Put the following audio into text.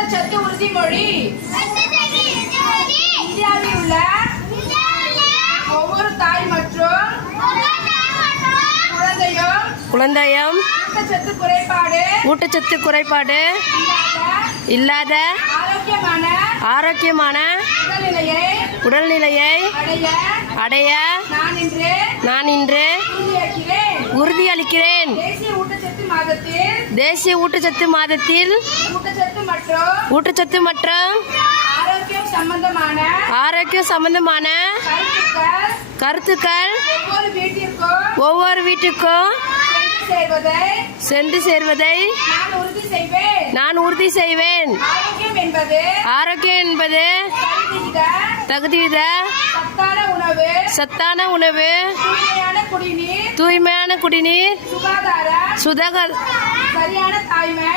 ஊட்டச்சத்து உறுதிமொழி இந்தியாவில் உள்ள ஒவ்வொரு தாய் மற்றும் குழந்தையும் ஊட்டச்சத்து குறைபாடு இல்லாத ஆரோக்கியமான உடல்நிலையை அடைய நான் இன்று உறுதியளிக்கிறேன். தேசிய ஊட்டச்சத்து மாதத்தில் ஊட்டச்சத்து மற்றும் ஆரோக்கியம் சம்பந்தமான கருத்துக்கள் ஒவ்வொரு வீட்டுக்கும் சென்று சேர்வதை நான் உறுதி செய்வேன். ஆரோக்கியம் என்பது தகுதிவித சத்தான உணவு, தூய்மையான குடிநீர், சுகாதாரம், சரியான தாய்மை